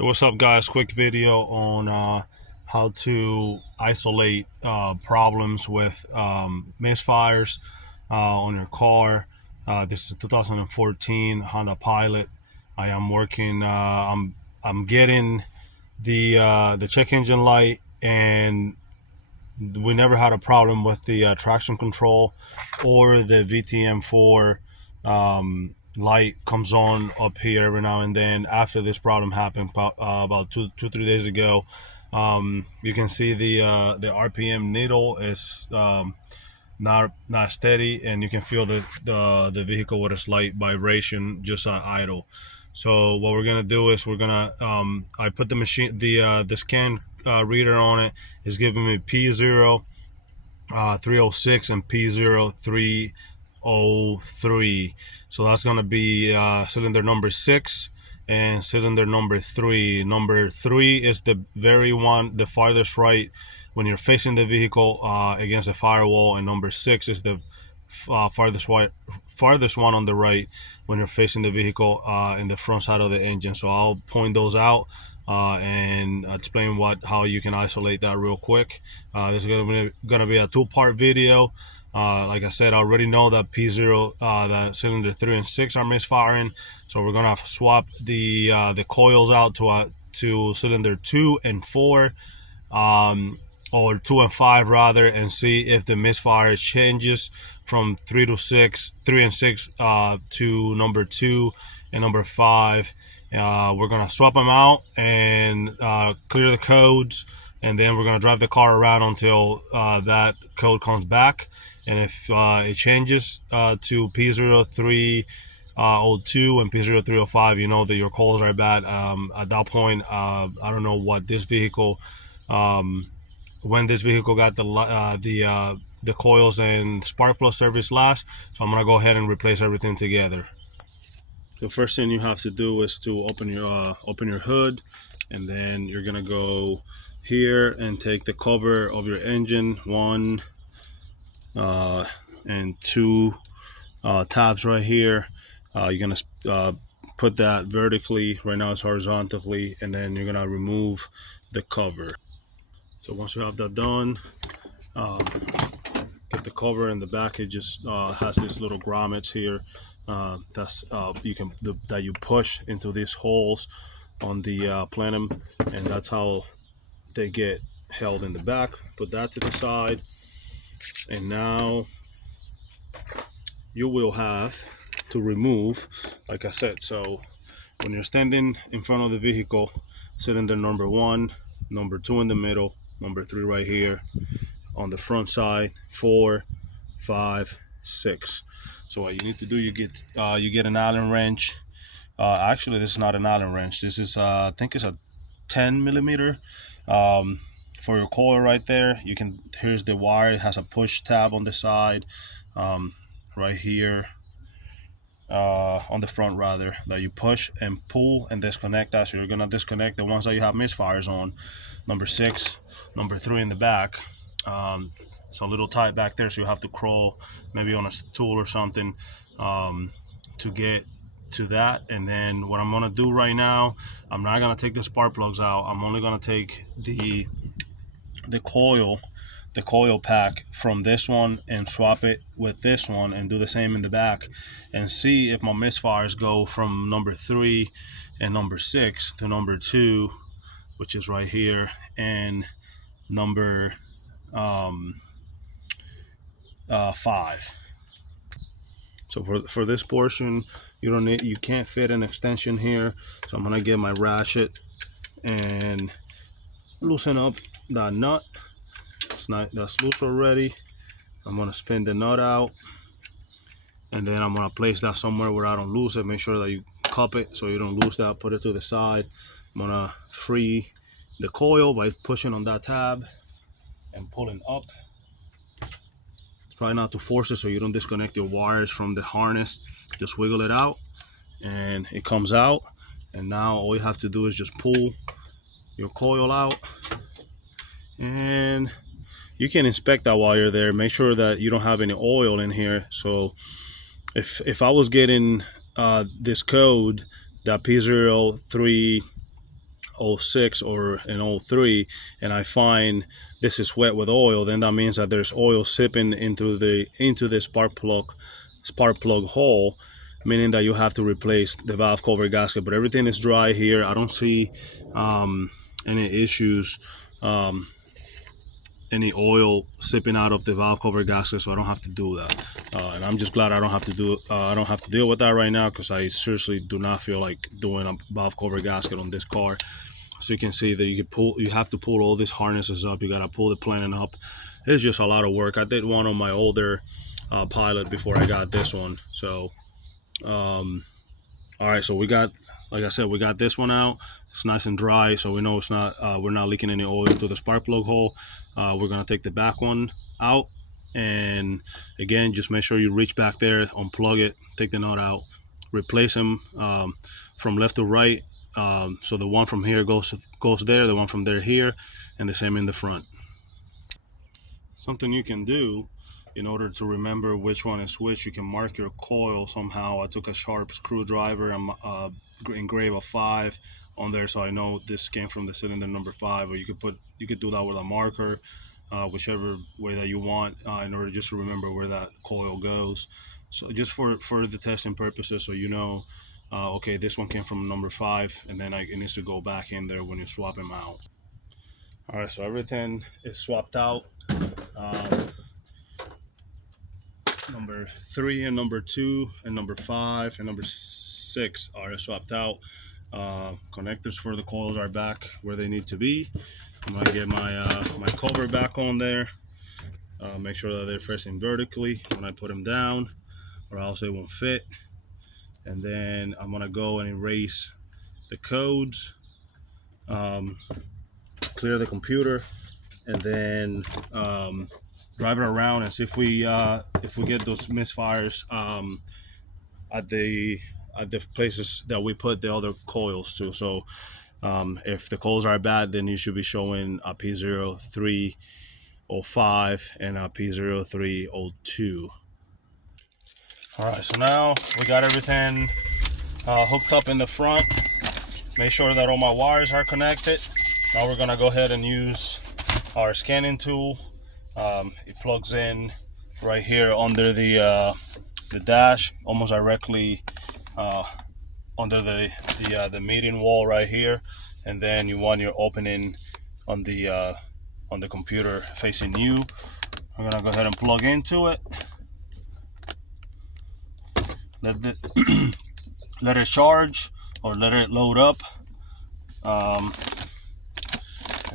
Hey, what's up, guys? Quick video on how to isolate problems with misfires on your car. This is 2014 Honda Pilot. I am working. I'm getting the check engine light, and we never had a problem with the traction control or the VTM4 light comes on up here every now and then. After this problem happened about 3 days ago, you can see the RPM needle is not steady, and you can feel the vehicle with a slight vibration just idle. So what we're gonna do is we're gonna I put the machine the scan reader on it. Is giving me p03006 and p03003. So that's gonna be cylinder number 6 and cylinder number 3. Number 3 is the farthest right when you're facing the vehicle against the firewall, and number 6 is the farthest one on the right when you're facing the vehicle in the front side of the engine. So I'll point those out and explain how you can isolate that real quick. This is gonna be a two-part video. Like I said, I already know that that cylinder 3 and 6 are misfiring, so we're gonna swap the coils out to cylinder 2 and 4, or 2 and 5 rather, and see if the misfire changes from 3 and 6 to number 2 and number 5. We're gonna swap them out and clear the codes, and then we're gonna drive the car around until that code comes back. And if it changes to p03002 and p03005, you know that your coils are bad. At that point, I don't know what this vehicle, when this vehicle got the coils and spark plug service last. So I'm gonna go ahead and replace everything together. The first thing you have to do is to open your hood, and then you're gonna go here and take the cover of your engine, 1 and 2 tabs right here. You're gonna put that vertically. Right now it's horizontally, and then you're gonna remove the cover. So once you have that done, get the cover in the back. It just has these little grommets here that you push into these holes on the plenum, and that's how they get held in the back. Put that to the side, and now you will have to remove, like I said. So when you're standing in front of the vehicle, cylinder number 1, number 2 in the middle, number 3 right here on the front side, 4, 5, 6. So what you need to do, you get an Allen wrench. Actually, this is not an Allen wrench. This is I think it's a 10 millimeter for your coil right there. Here's the wire. It has a push tab on the side, right here, on the front rather, that you push and pull and disconnect that. So you're gonna disconnect the ones that you have misfires on, number 6, number 3 in the back. It's a little tight back there, so you have to crawl maybe on a tool or something to get to that. And then what I'm gonna do right now, I'm not gonna take the spark plugs out. I'm only gonna take the coil pack from this one and swap it with this one, and do the same in the back, and see if my misfires go from number 3 and number 6 to number 2, which is right here, and number 5. So for this portion, you can't fit an extension here. So I'm gonna get my ratchet and loosen up that nut. That's loose already. I'm gonna spin the nut out, and then I'm gonna place that somewhere where I don't lose it. Make sure that you cup it so you don't lose that. Put it to the side. I'm gonna free the coil by pushing on that tab and pulling up. Try not to force it so you don't disconnect your wires from the harness. Just wiggle it out, and it comes out. And now all you have to do is just pull your coil out, and you can inspect that while you're there. Make sure that you don't have any oil in here. So if I was getting this code, that p03002 06 or an 03, and I find this is wet with oil, then that means that there's oil sipping into the spark plug hole, meaning that you have to replace the valve cover gasket. But everything is dry here. I don't see any issues, any oil sipping out of the valve cover gasket, so I don't have to do that. And I'm just glad I don't have to do I don't have to deal with that right now, because I seriously do not feel like doing a valve cover gasket on this car. So you can see that you have to pull all these harnesses up. You got to pull the planning up. It's just a lot of work. I did one on my older Pilot before I got this one. So all right, so we got, like I said, we got this one out. It's nice and dry, so we know it's not we're not leaking any oil through the spark plug hole. We're gonna take the back one out, and again, just make sure you reach back there, unplug it, take the nut out, replace them from left to right. So the one from here goes there, the one from there here, and the same in the front. Something you can do in order to remember which one is which, you can mark your coil somehow. I took a sharp screwdriver and engrave a 5 on there, so I know this came from the cylinder number 5. Or you could do that with a marker, whichever way that you want, in order just to remember where that coil goes. So just for the testing purposes, so you know, okay, this one came from number 5, and then it needs to go back in there when you swap them out. All right, so everything is swapped out. Number 3 and number 2 and number 5 and number 6 are swapped out. Connectors for the coils are back where they need to be. I'm gonna get my my cover back on there. Make sure that they're facing vertically when I put them down, or else they won't fit. And then I'm gonna go and erase the codes, clear the computer, and then drive it around and see if we get those misfires at the places that we put the other coils to. So if the coils are bad, then you should be showing a p03005 and a p03002. All right, so now we got everything hooked up in the front. Make sure that all my wires are connected. Now we're gonna go ahead and use our scanning tool. It plugs in right here under the dash, almost directly under the meeting wall right here, and then you want your opening on the computer facing you. I'm gonna go ahead and plug into it. Let it charge, or let it load up, and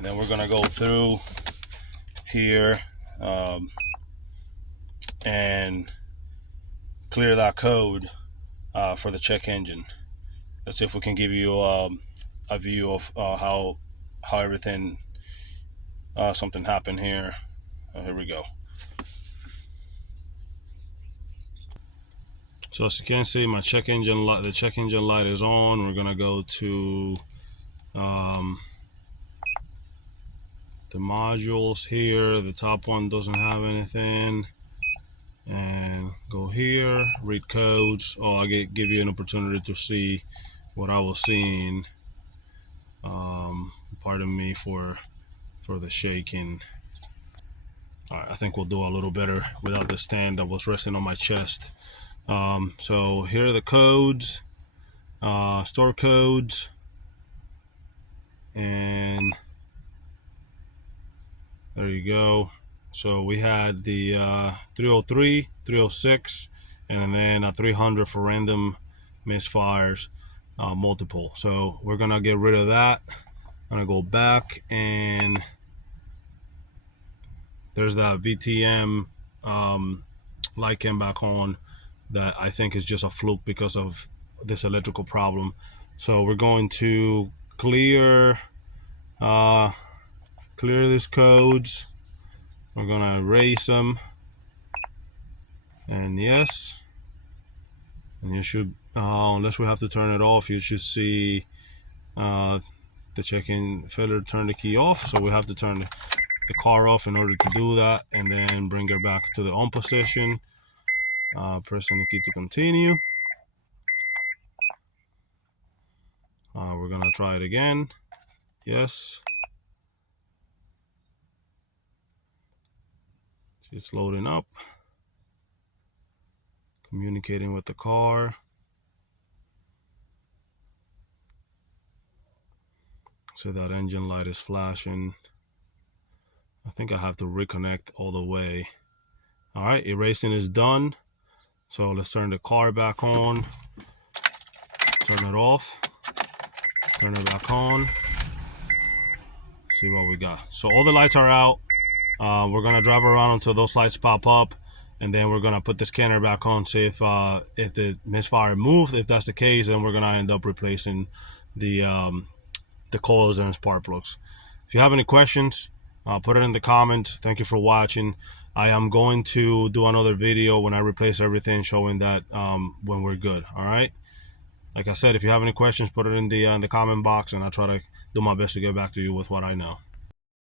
then we're gonna go through here and clear that code for the check engine. Let's see if we can give you a view of how everything, something happened here. Here we go. So as you can see, my check engine light, the check engine light is on. We're gonna go to the modules here. The top one doesn't have anything, and go here, read codes. Oh, I give you an opportunity to see what I was seeing. Pardon me for the shaking. All right, I think we'll do a little better without the stand that was resting on my chest. So here are the codes, store codes, and there you go. So we had the 303, 306, and then a 300 for random misfires, multiple. So we're gonna get rid of that. I'm gonna go back, and there's that VTM light came back on. That I think is just a fluke because of this electrical problem. So we're going to clear these codes. We're gonna erase them, and yes, and you should, unless we have to turn it off, you should see the check-in failure to turn the key off. So we have to turn the car off in order to do that, and then bring her back to the on position. Pressing the key to continue. We're gonna try it again. Yes. It's loading up. Communicating with the car. So that engine light is flashing. I think I have to reconnect all the way. All right, erasing is done. So let's turn the car back on. Turn it off. Turn it back on. See what we got. So all the lights are out. We're gonna drive around until those lights pop up, and then we're gonna put the scanner back on, see if the misfire moved. If that's the case, then we're gonna end up replacing the coils and spark plugs. If you have any questions, put it in the comments. Thank you for watching. I am going to do another video when I replace everything, showing that when we're good. All right. Like I said, if you have any questions, put it in the comment box, and I'll try to do my best to get back to you with what I know.